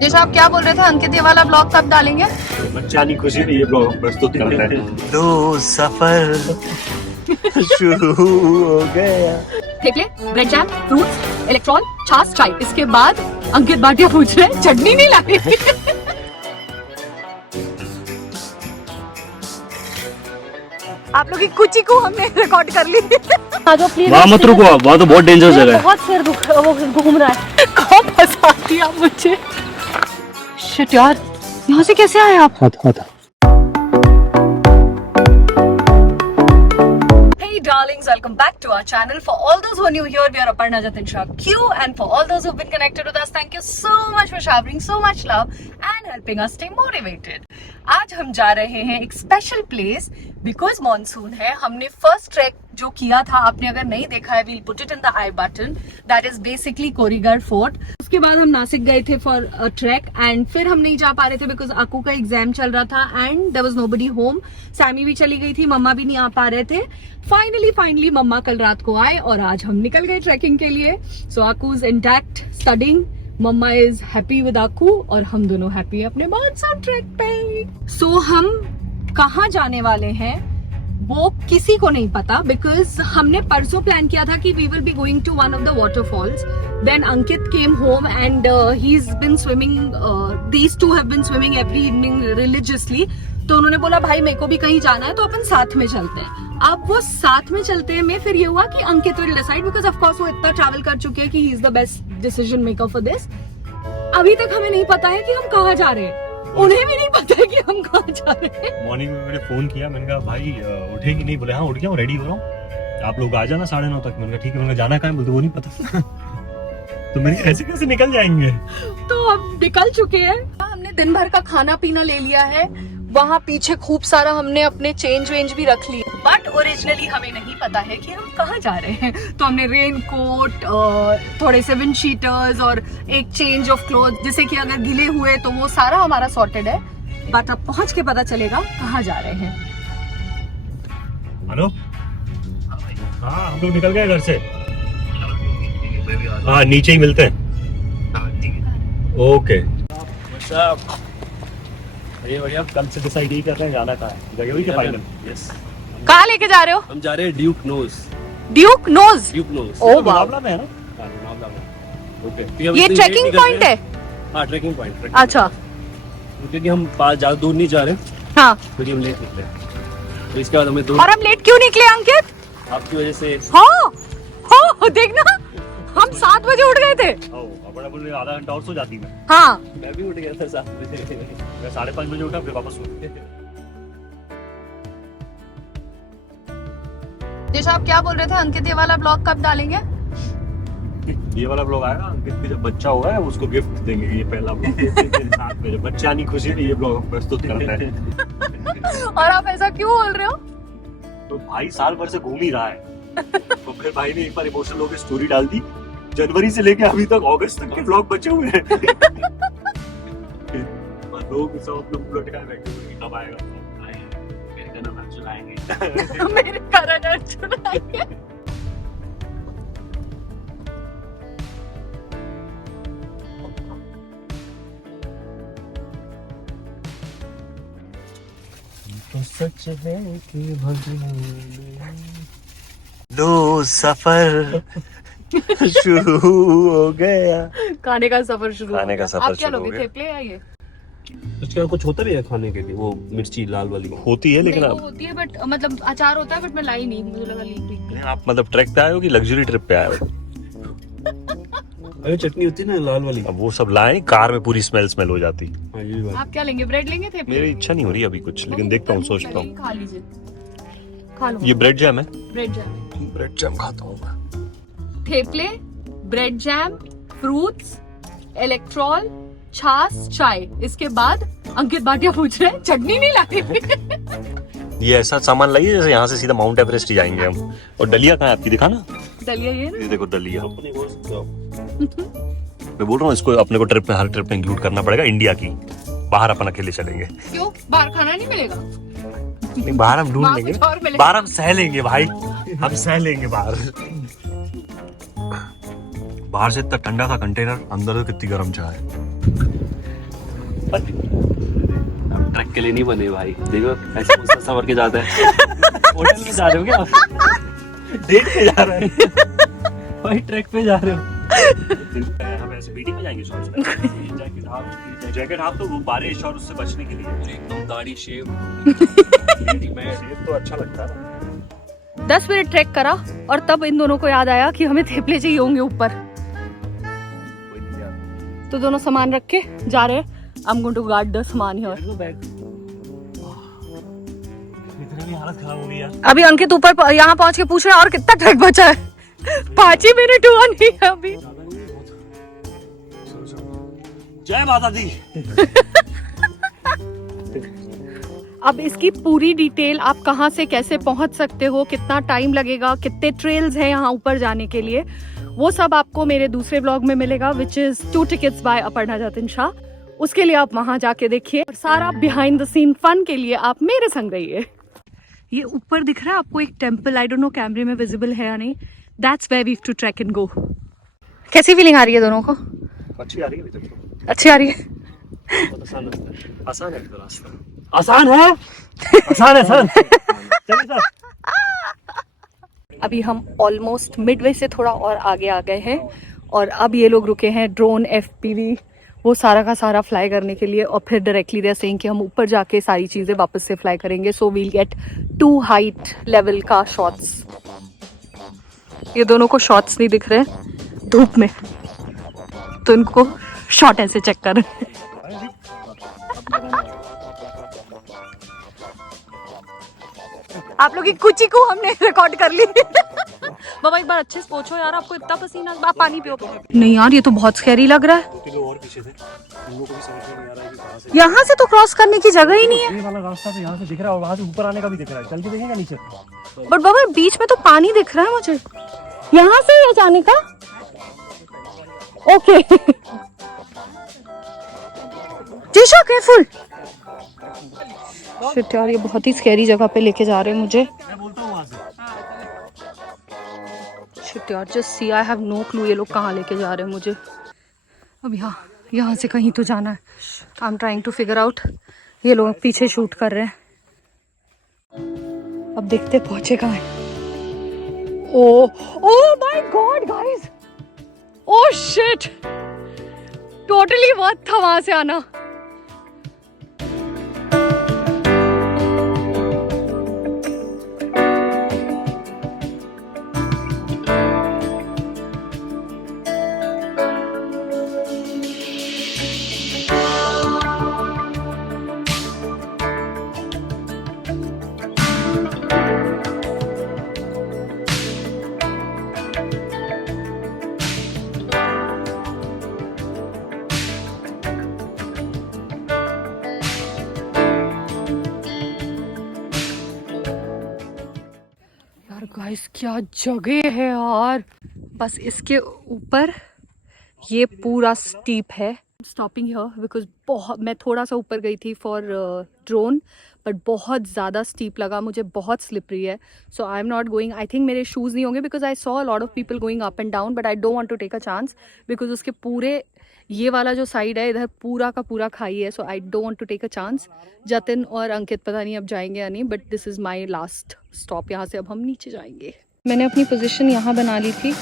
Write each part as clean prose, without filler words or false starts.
जी साहब क्या बोल रहे थे, अंकित ये वाला ब्लॉग कब डालेंगे? बच्चानी खुशी में ये ब्लॉग प्रस्तुत करते हैं। लो सफर शुरू हो गया। ठेपले, ब्रेड जैम, फ्रूट्स, इलेक्ट्रॉल, छाछ, चाय। इसके बाद अंकित भाटिया पूछ रहे हैं चटनी नहीं लाई। आप लोग की कुची को हमने रिकॉर्ड कर ली। वहाँ मत रुको, वहाँ तो बहुत डेंजर जगह है। बहुत सिर घूम रहा है। कौन फंसा दिया मुझे? शिट यार, यहाँ से कैसे आए आप? Hey darlings, welcome back to our channel. For all those who are new here, we are Aparna Jatin Shah Q, and for all those who've been connected with us, thank you so much for showering so much love and helping us stay motivated. आज हम जा रहे हैं एक special place because monsoon है। हमने first track जो किया था, आपने अगर नहीं देखा है, we'll put it in the i button, that is basically Korigad fort. उसके बाद हम नासिक गए थे फॉर अ ट्रैक एंड फिर हम नहीं जा पा रहे थे बिकॉज अकू का एग्जाम चल रहा था and there was nobody home. Sammy भी चली गई थी, मम्मा भी नहीं आ पा रहे थे। फाइनली मम्मा कल रात को आए और आज हम निकल गए ट्रैकिंग के लिए। So Aku is intact studying, mamma is happy with Aku और हम दोनों हैप्पी है अपने मॉनसून ट्रैक पे। सो हम कहाँ जाने वाले हैं वो किसी को नहीं पता बिकॉज हमने परसों प्लान किया था कि we will be going to one of the waterfalls. Then Ankit came home and he is been swimming, these two have been swimming every evening religiously. तो उन्होंने बोला भाई मेरे को भी कहीं जाना है तो अपन साथ में चलते हैं। अब वो साथ में चलते हैं में फिर ये हुआ कि Ankit will decide because of course वो इतना ट्रैवल कर चुके हैं कि he is the best decision maker for this. अभी तक हमें नहीं पता है कि हम कहाँ जा रहे हैं, उन्हें भी नहीं पता है कि हम कहाँ जा रहे हैं। मॉर्निंग में मैंने फोन किया, मैंने कहा भाई उठेगी नहीं? बोले हाँ उठ गया हूँ, रेडी हो रहा हूँ, आप लोग आ जाना 9:30 तक। मैंने कहा ठीक है। मैंने कहा जाना कहाँ है? बोलते वो नहीं पता। तो मैंने ऐसे कैसे निकल जाएंगे? तो अब निकल चुके हैं। हमने दिन भर का खाना पीना ले लिया है, वहाँ पीछे खूब सारा हमने अपने चेंज वेंज भी रख ली, बट ओरिजिनली हमें नहीं पता है कि हम कहाँ जा रहे हैं। तो हमने रेन कोट, थोड़े से विंड शीटर्स और एक चेंज ऑफ क्लोथ, जिससे कि अगर गिले हुए तो वो सारा हमारा सॉर्टेड है। बट अब पहुंच के पता चलेगा कहाँ जा रहे हैं। हेलो, हाँ हम लोग निकल गए घर से। हाँ नीचे ही मिलते हैं। ओके भैया, कल से डिसाइड ही कर रहे हैं जाना कहाँ है, जगह हुई क्या फाइनल? यस। कहाँ लेके जा रहे हो? हम जा रहे हैं Duke Nose. Duke Nose? Duke Nose ओ वाह, लोनावला में है ना? हाँ, लोनावला में। ओके, ये ट्रैकिंग पॉइंट है? हाँ ट्रैकिंग पॉइंट। अच्छा, क्योंकि हम पास ज्यादा दूर नहीं जा रहे, हाँ। क्योंकि हम लेट निकले, तो इसके बाद हमें दो और हम लेट क्यों निकले अंकित? आपकी वजह से। हो देखना, हम 7 बजे उठ गए थे। बड़ा बोल रहे आधा घंटा और सो जाती मैं। हाँ, मैं भी उठ गया था 7 बजे। मैं 5:30 बजे उठा, फिर वापस सो गया। जी साहब क्या बोल रहे थे, अंकित ये वाला ब्लॉग कब डालेंगे? ये वाला ब्लॉग आएगा, अंकित का जब बच्चा होगा है उसको गिफ्ट देंगे। ये पहला ब्लॉग मेरे बच्चानी खुशी में ये ब्लॉग प्रस्तुत करता है। और आप ऐसा क्यों बोल रहे हो? तो भाई साल भर से घूम ही रहा है। तो फिर भाई ने एक बार इमोशनल होकर स्टोरी डाल दी, जनवरी से लेके अभी तक अगस्त तक के ब्लॉग बचे हुए हैं। लोग सब लोग लटकाए बैठे हुए हैं, कब आएगा? मेरे कदम अर्जुन आएंगे। मेरे करण अर्जुन आएंगे। तो सच है कि लो सफर शुरू हो गया। खाने का सफर शुरू। खाने का सफर आप क्या शुरू हो लोगे, गया। थेपले या ये? उसके बाद कुछ होता भी है खाने के लिए, वो मिर्ची लाल वाली होती है लेकिन नहीं, वो होती है बट मतलब अचार होता है, बट मैं लाई नहीं, मुझे लगा ली। आप मतलब ट्रैक पे आए हो कि लग्जरी ट्रिप पे आए हो? अरे चटनी होती है ना लाल वाली। अब वो सब लाए, कार में पूरी स्मेल हो जाती। हाँ ये बात। आप क्या लेंगे, ब्रेड लेंगे, थेपले? मेरी इच्छा नहीं हो रही अभी कुछ, लेकिन देखता हूँ, सोचता हूँ। खा लीजिए, खा लो। ये ब्रेड जैम है, ब्रेड जैम, ब्रेड जैम खाता हूँ मैं। थेपले, ब्रेड जैम, फ्रूट्स, इलेक्ट्रॉल, छाछ, चाय। इसके बाद अंकित भाटिया पूछ रहे हैं चटनी नहीं लाई। ये ऐसा सामान लाइए जैसे यहाँ से सीधा माउंट एवरेस्ट ही जाएंगे हम। और डलिया कहाँ है आपकी, दिखाना। दलिया ये ना? ये देखो डलिया। अपने को जाओ। मैं बोल रहा हूँ इसको अपने को ट्रिप में, हर ट्रिप में इंक्लूड करना पड़ेगा। इंडिया की बाहर अपन अकेले चलेंगे। क्यों, बाहर खाना नहीं मिलेगा? नहीं, बाहर हम ढूंढ वहाँ लेंगे, कुछ और मिलेगा। बाहर हम सह लेंगे भाई, हम सह लेंगे बाहर। बाहर से इतना ठंडा था कंटेनर, अंदर तो कितनी गर्म चाय। हम ट्रैक के लिए नहीं बने भाई, देखो ऐसे मुझसे संवर के जाते हैं। होटल में जा रहे हो क्या आप? डेट पे जा रहे हैं। भाई ट्रैक पे जा रहे हो? हम ऐसे बीटी में जाएंगे शॉर्ट्स में। जैकेट हाफ तो वो बारिश और उससे बचने के लिए। एकदम दाढ़ी शेव। शेव तो अच्छा लगता है। 10 मिनट ट्रैक करा और तब इन दोनों को याद आया कि हमें थेपले चाहिए होंगे ऊपर, तो दोनों सामान रख के जा रहे हैं। I'm going to guard the सामान here. इतनी हालत खराब हो गई यार। अभी अंकित ऊपर यहाँ पहुँच के पूछ रहे हैं और कितना ट्रैक बचा है। 5 ही मिनट हुआ नहीं है अभी। जय माता दी। अब इसकी पूरी डिटेल, आप कहाँ से कैसे पहुंच सकते हो, कितना टाइम लगेगा, कितने ट्रेल्स हैं यहाँ ऊपर जाने के लिए, वो सब आपको मेरे दूसरे ब्लॉग में मिलेगा, which is 2 tickets by Aparna Jatin Shah. उसके लिए आप वहां जाके देखिए। सारा बिहाइंड द सीन फन के लिए आप मेरे संग रहिए। ये ऊपर दिख रहा है आपको एक टेम्पल, आई डोंट नो कैमरे में विजिबल है या नहीं। That's where we have to track and go. कैसी फीलिंग आ रही है दोनों को? अच्छी आ रही है अभी तक तो। अच्छी आ रही है। आसान है तो रास्ता। आसान है। आसान है सर। चलिए सर। अभी हम ऑलमोस्ट मिडवे से थोड़ा और आगे आ गए हैं और अब ये लोग रुके हैं ड्रोन FPV वो सारा का सारा फ्लाई करने के लिए, और फिर डायरेक्टली दे सेइंग कि हम ऊपर जाके सारी चीज़ें वापस से फ्लाई करेंगे। So we'll get 2 height level का शॉट्स। ये दोनों को शॉट्स नहीं दिख रहे धूप में, तो इनको शॉट ऐसे चेक कर। आप लोग की कुची को हमने रिकॉर्ड कर ली। बाबा एक बार अच्छे से पूछो यार, आपको इतना पसीना, आप पानी पियो। नहीं यार ये तो बहुत स्कैरी लग रहा है। 2 किलो और पीछे थे, हम लोग को भी समझ में नहीं आ रहा है कि कहां से। यहाँ से तो क्रॉस करने की जगह ही नहीं है। ये वाला रास्ता तो यहाँ से दिख रहा है और वहां से ऊपर आने का भी दिख रहा है। चल के देखेंगे नीचे। बट बाबा बीच में तो पानी दिख रहा है मुझे, यहाँ से है जाने का। Okay Trisha careful. शिट यार ये बहुत ही स्कैरी जगह पे लेके जा रहे हैं मुझे। मैं बोलता हूं वहां से। शिट यार just see, I have no clue ये लोग कहाँ लेके जा रहे हैं मुझे। अब यहाँ से कहीं तो जाना है। I am trying to figure out. ये लोग पीछे शूट कर रहे हैं। अब देखते पहुंचे कहाँ हैं। Oh my God guys, oh shit, totally worth था वहां से आना। गाइस क्या जगह है यार। बस इसके ऊपर ये पूरा स्टीप है। स्टॉपिंग हियर बिकॉज बहुत, मैं थोड़ा सा ऊपर गई थी फॉर ड्रोन, बट बहुत ज़्यादा स्टीप लगा मुझे, बहुत स्लिपरी है। So I am not going. I think मेरे शूज़ नहीं होंगे because I saw a lot of people going up and down, but I don't want to take a chance because उसके पूरे ये वाला जो साइड है इधर पूरा का पूरा खाई है। So I don't want to take a chance. Jatin और अंकित पता नहीं अब जाएंगे या नहीं, but this is my last stop. यहाँ से अब हम नीचे जाएंगे। मैंने अपनी पोजीशन यहाँ बना ली थी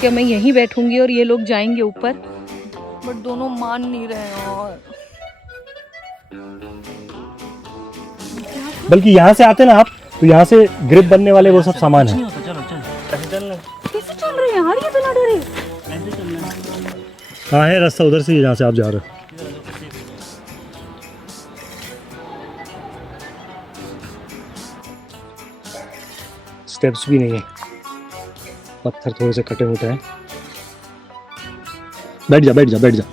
कि मैं यहीं बैठूंगी और ये लोग जाएंगे ऊपर, बट दोनों मान नहीं रहे हैं। और बल्कि यहाँ से आते ना आप, तो यहाँ से ग्रिप बनने वाले वो सब सामान है। कैसे चल रहे हैं यार ये बिना डरे? हाँ है रास्ता उधर से, जहाँ से आप जा रहे हो। स्टेप्स भी नहीं है, पत्थर थोड़े से कटे होते हैं। बैठ जा बैठ जा बैठ जा।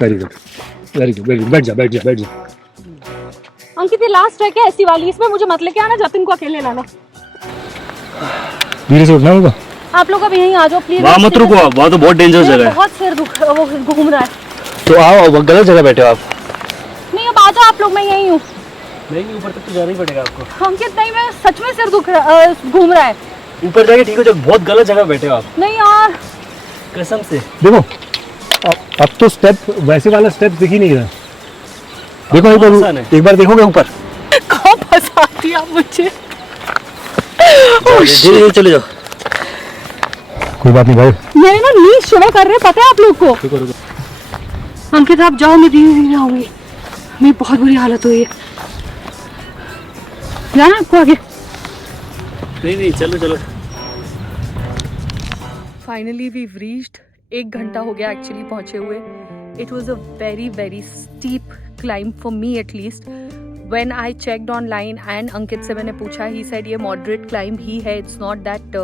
Very good very good very good. बैठ जा बैठ जा बैठ जा। अंकित ये लास्ट ट्रैक है ऐसी वाली, इसमें मुझे मत लेके आना, जतिन को अकेले लाना। धीरे से उठना होगा। आप लोग अब यहीं आ जाओ प्लीज। वहाँ मत रुको आप, वहाँ तो बहुत डेंजर जगह है। बहुत सिर दुख वो घूम रहा है। तो आओ, गलत जगह बैठे हो आप। नहीं अब आ जाओ आप लोग, मैं यहीं हूँ। नहीं ऊपर तक तो जाना ही पड़ेगा आपको। अंकित नहीं, मैं सच में सिर दुख घूम रहा है। ऊपर जाके ठीक हो जाओ, बहुत गलत जगह बैठे हो आप नहीं यार कसम से। देखो अब तो स्टेप वैसे वाला स्टेप दिख ही नहीं रहा। देखो आसान है। एक बार देखोगे ऊपर। कहाँ फंसा दिया मुझे। धीरे चले जाओ। कोई बात नहीं भाई। मेरे ना नींद शुरू कर रहे, पता है आप लोग को। रुको रुको। अंकित आप जाओ, मैं धीरे धीरे आऊंगी। मेरी बहुत बुरी हालत हुई है। जाना आपको आगे। नहीं चलो चलो। Finally we reached. 1 घंटा हो गया एक्चुअली पहुंचे हुए। It was a very very steep climb for me at least. When I checked online and अंकित से मैंने पूछा, he said ये moderate climb ही है, it's not that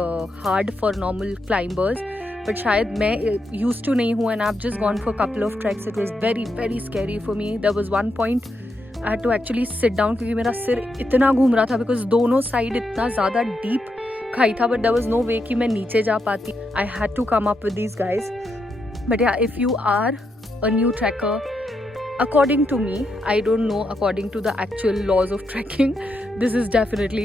hard for normal climbers. But शायद मैं used to नहीं हूँ and I've just gone for a couple of treks. It was very very scary for me. There was one point I had to actually sit down क्योंकि मेरा सिर इतना घूम रहा था because दोनों साइड इतना ज़्यादा डीप खाई था, but there was no way कि मैं नीचे जा पाती. I had to come up with these guys. But yeah, if you are a new trekker, according to me, I don't know according to the actual laws of trekking, this is definitely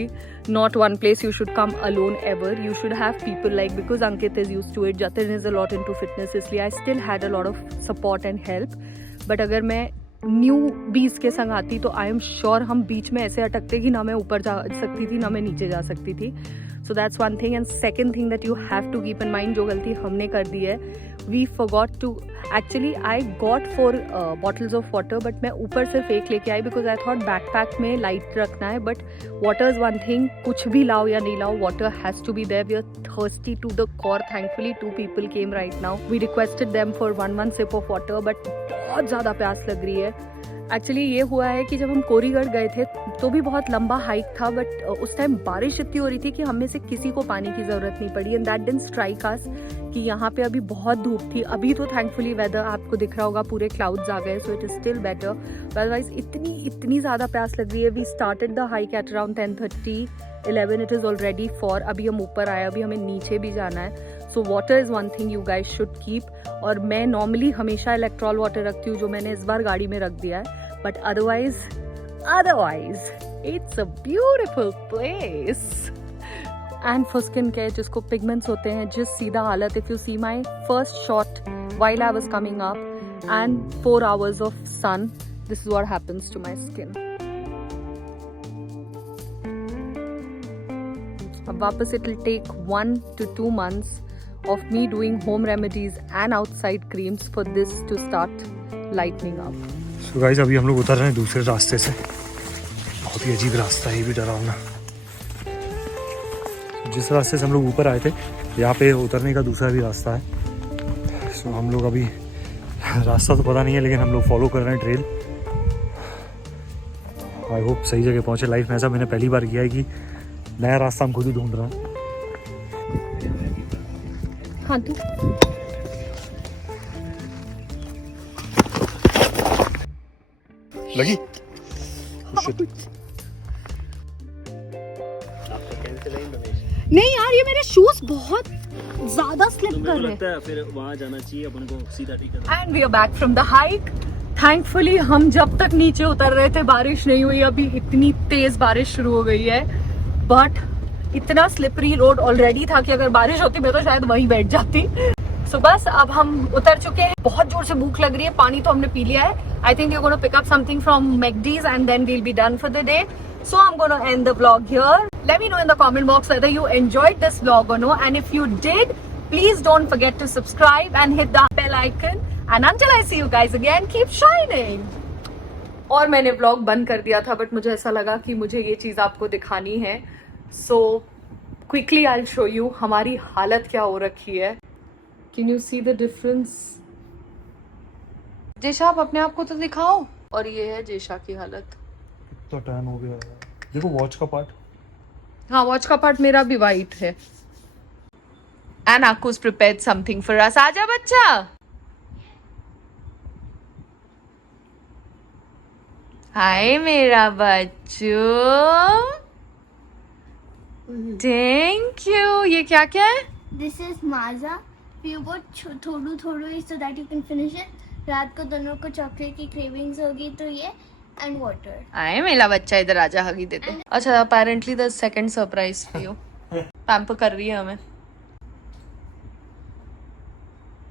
not one place you should come alone ever. You should have people like, because Ankit is used to it, Jatin is a lot into fitness, इसलिए I still had a lot of support and help. But अगर मैं new भी इसके संग आती तो I am sure हम बीच में ऐसे अटकते कि ना मैं ऊपर जा सकती थी ना मैं नीचे जा सकती थी. So that's one thing. And second thing that you have to keep in mind, जो गलती हमने कर दी है, we forgot to, actually I got 4 bottles of water, but मैं ऊपर सिर्फ एक लेके आई because I thought backpack में light रखना है. But water is one thing, कुछ भी लाओ या नहीं लाओ, water has to be there. We are thirsty to the core. Thankfully 2 people came right now. We requested them for one sip of water, but बहुत ज़्यादा प्यास लग रही है. एक्चुअली ये हुआ है कि जब हम कोरीगढ़ गए थे तो भी बहुत लंबा हाइक था, बट उस टाइम बारिश इतनी हो रही थी कि हम में से किसी को पानी की ज़रूरत नहीं पड़ी. एंड दैट डिडंट स्ट्राइक अस कि यहाँ पे अभी बहुत धूप थी. अभी तो थैंकफुली वेदर आपको दिख रहा होगा, पूरे क्लाउड्स आ गए, so it is still better. Otherwise इतनी ज़्यादा प्यास लग रही है. We started the hike at around 10:30-11. It is already 4. अभी हम ऊपर आए, अभी हमें नीचे भी जाना है. So water is one thing you guys should keep. और मैं नॉर्मली हमेशा इलेक्ट्रॉल वाटर रखती हूँ, जो मैंने इस बार गाड़ी में रख दिया है. But otherwise it's a beautiful place. And for skin care, जिसको पिगमेंट्स होते हैं, जिस सीधा हालत, if you see my first shot while I was coming up and 4 hours of sun, this is what happens to my skin. अब वापस it will take 1 to 2 months of me doing home remedies and outside creams for this to start lightening up. So guys, अभी हम लोग उतर रहे हैं दूसरे रास्ते से. बहुत ही अजीब रास्ता है, ये भी डरावना. जिस रास्ते से हम लोग ऊपर आए थे, यहाँ पे उतरने का दूसरा भी रास्ता है. सो हम लोग अभी, रास्ता तो पता नहीं है लेकिन हम लोग फॉलो कर रहे हैं ट्रेल. आई होप सही जगह पहुँचे. लाइफ में ऐसा मैंने पहली बार किया है कि नया रास्ता हम खुद ही ढूंढ रहे हैं. हाँ तू लगी. नहीं यार, ये मेरे शूज बहुत ज्यादा स्लिप कर रहे हैं. फिर वहाँ जाना चाहिए अपन को सीधा. ठीक है. And we are back from the hike. Thankfully हम जब तक नीचे उतर रहे थे बारिश नहीं हुई. अभी इतनी तेज बारिश शुरू हो गई है, बट इतना स्लिपरी रोड ऑलरेडी था कि अगर बारिश होती मैं तो शायद वहीं बैठ जाती. सो बस अब हम उतर चुके हैं. बहुत जोर से भूख लग रही है. पानी तो हमने पी लिया है. I think you gonna pick up something from McD's and then we'll be done for the day. So I'm going to end the vlog here. Let me know in the comment box whether you enjoyed this vlog or no. And if you did, please don't forget to subscribe and hit the bell icon. And until I see you guys again, keep shining. और मैंने vlog बंद कर दिया था, but मुझे ऐसा लगा कि मुझे ये चीज़ आपको दिखानी है. So quickly I'll show you हमारी हालत क्या हो रखी है. Can you see the difference? जेशा, आप अपने आप को तो दिखाओ. और ये है जेशा की हालत. तो टर्न हो गया. देखो वॉच का पार्ट. हाँ, वॉच का पार्ट मेरा भी वाइट है. And Aku's prepared something for us. आजा बच्चा. हाय मेरा बच्चू. Thank you. ये क्या क्या है? This is maza. You put थोड़ू so that you can finish it. रात को दोनों को चॉकलेट की क्रेविंग्स होगी तो ये and water. आए मेरा बच्चा, इधर आजा, हगी देते. अच्छा, apparently the second surprise for you. Pamper कर रही है हमें.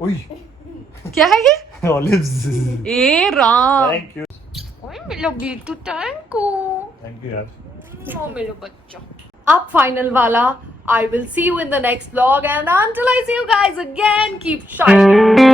ओए क्या है ये? Olives. A Ram. Thank you. ओए लगी तो थैंक यू थैंक यू यार ओ मेरा बच्चा अब फाइनल वाला I will see you in the next vlog and until I see you guys again keep shining